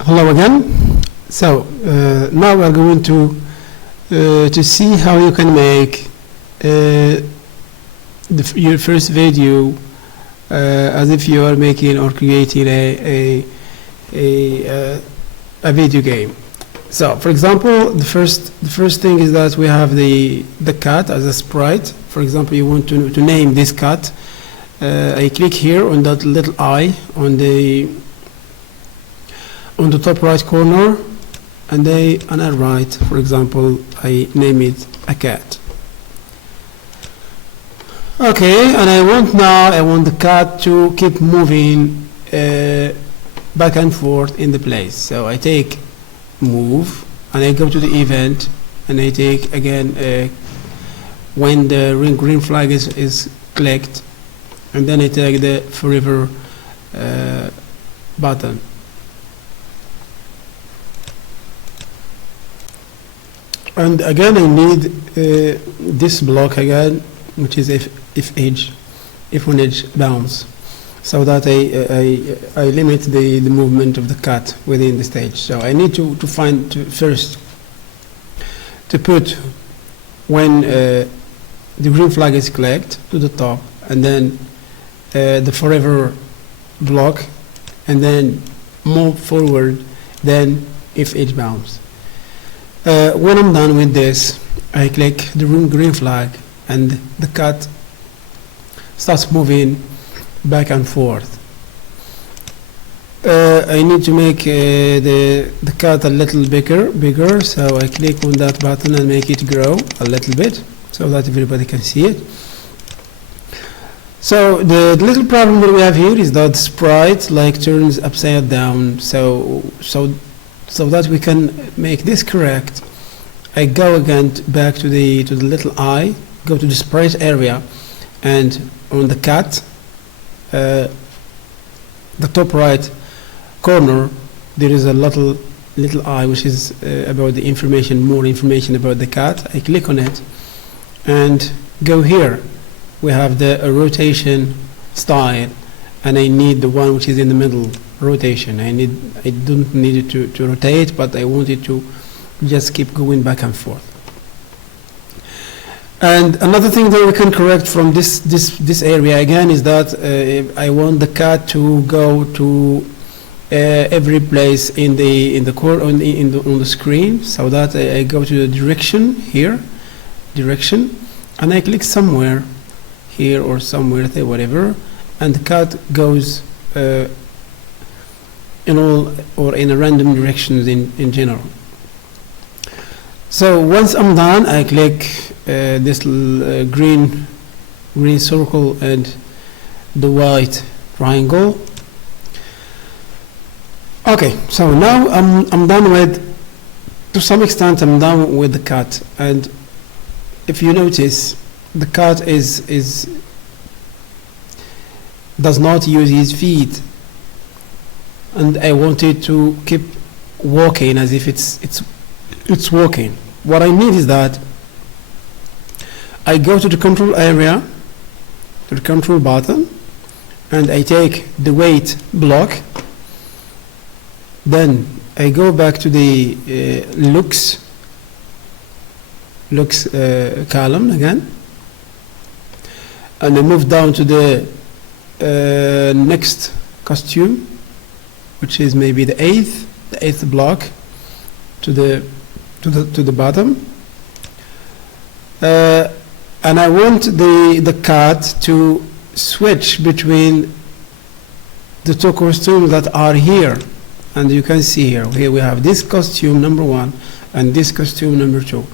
Hello again. So now we are going to see how you can make your first video as if you are making or creating a video game. So, for example, the first thing is that we have the cat as a sprite. For example, you want to name this cat. I click here on that little eye on the top right corner, and I write, for example, I name it a cat. Okay, and I want the cat to keep moving back and forth in the place. So I take move and I go to the event and I take again when the green flag is clicked, and then I take the forever button. And again I need this block again, which is if on edge bounce, so that I limit the movement of the cat within the stage. So I need to find first to put when the green flag is clicked to the top, and then the forever block, and then move forward, then if edge bounce. When I'm done with this, I click the green flag and the cat starts moving back and forth. I need to make the cat a little bigger, so I click on that button and make it grow a little bit so that everybody can see it. So the little problem that we have here is that sprite turns upside down. So that we can make this correct, I go again back to the little eye, go to the sprite area, and on the cat, the top right corner, there is a little eye which is about the information, more information about the cat. I click on it and go here. We have the rotation style, and I need the one which is in the middle rotation. I don't need it to rotate, but I want it to just keep going back and forth. And another thing that we can correct from this area again is that I want the cat to go to every place in the core on the screen, so that I go to the direction here, and I click somewhere here or somewhere there, whatever, and the cat goes in all or in a random directions in general. So once I'm done, I click this green circle and the white triangle. Okay, so now I'm done with, to some extent I'm done with the cat. And if you notice, the cat does not use his feet, and I want it to keep walking as if it's walking. What I need is that I go to the control area, to the control button, and I take the weight block. Then I go back to the looks column again, and I move down to the next costume, which is maybe the eighth block to the bottom, and I want the cat to switch between the two costumes that are here. And you can see here we have this costume number 1 and this costume number 2.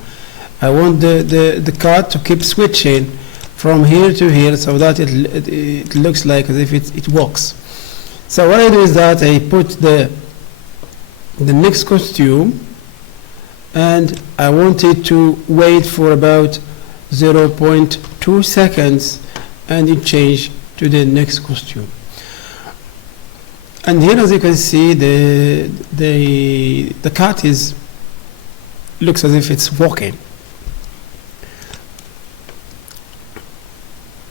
I want the cat to keep switching from here to here, so that it looks like as if it walks. So what I do is that I put the next costume, and I want it to wait for about 0.2 seconds, and it change to the next costume. And here, as you can see, the cat looks as if it's walking.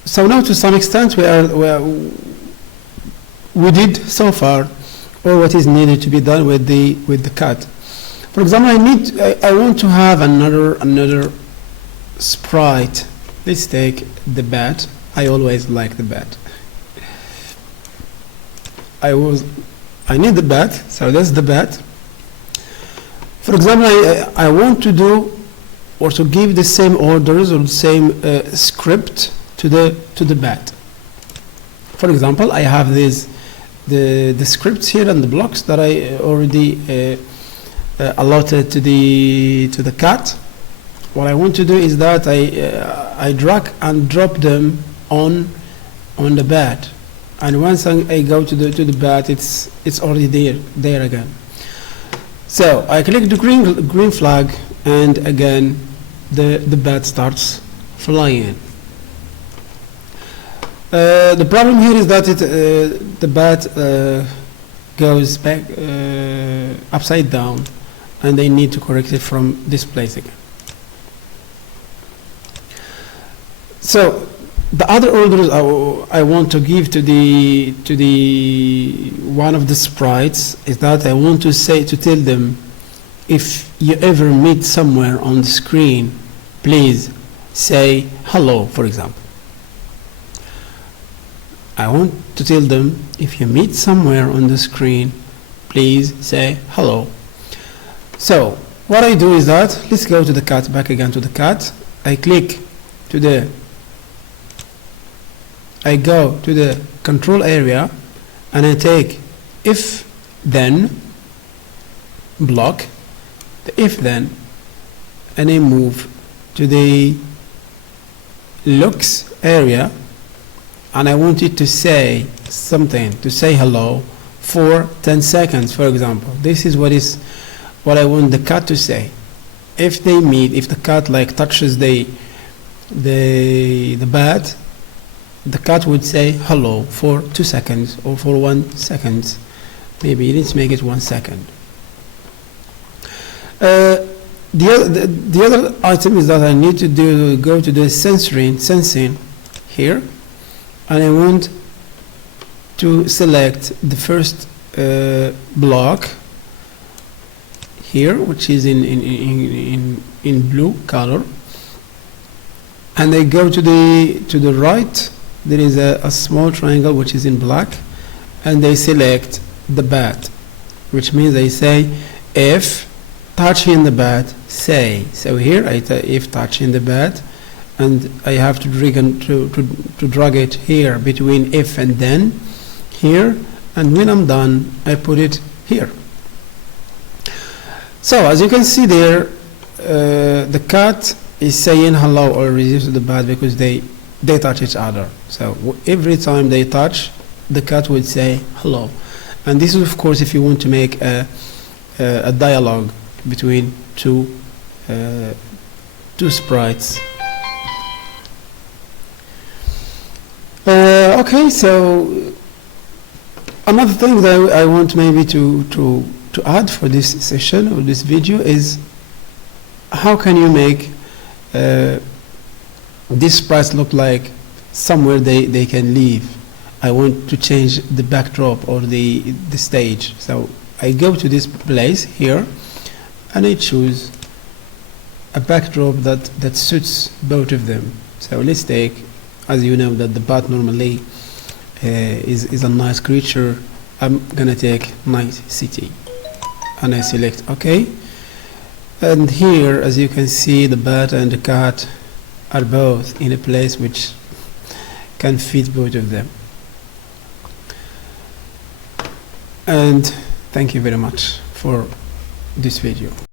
So now, to some extent, we did so far or what is needed to be done with the cat. For example, I want to have another sprite. Let's take the bat. I always like the bat. I need the bat, so that's the bat. For example, I want to do or to give the same orders or the same script to the bat. For example, I have the scripts here and the blocks that I already allotted to the cat. What I want to do is that I drag and drop them on the bat, and once I go to the bat, it's already there again. So I click the green flag, and again the bat starts flying. The problem here is that the bat goes back upside down, and they need to correct it from this place again. So the other orders I want to give to the one of the sprites is that I want to tell them, if you ever meet somewhere on the screen, please say hello, for example. I want to tell them, if you meet somewhere on the screen, please say hello. So what I do is that, let's go to the cat, back again to the cat. I go to the control area, and I take if then block, the if then, and I move to the looks area, and I want it to say something, to say hello for 10 seconds, for example. This is what I want the cat to say. If they meet, if the cat like touches the bat, the cat would say hello for 2 seconds or for 1 second. Maybe let's make it 1 second. The other item is that I need to go to the sensing here, and I want to select the first block here, which is in blue color, and I go to the right. There is a small triangle which is in black, and they select the bat, which means they say if touching the bat, say. So here if touching the bat, and I have to drag it here between if and then here, and when I'm done I put it here. So as you can see there, the cat is saying hello or resist to the bat because they touch each other. So every time they touch, the cat would say hello. And this is, of course, if you want to make a dialogue between two sprites. Okay, so another thing that I want maybe to add for this session or this video is, how can you make these sprites look like somewhere they can live. I want to change the backdrop or the stage. So I go to this place here, and I choose a backdrop that suits both of them. So let's take, as you know, that the bat normally is a nice creature. I'm gonna take nice city, and I select OK. And here, as you can see, the bat and the cat are both in a place which can fit both of them. And thank you very much for this video.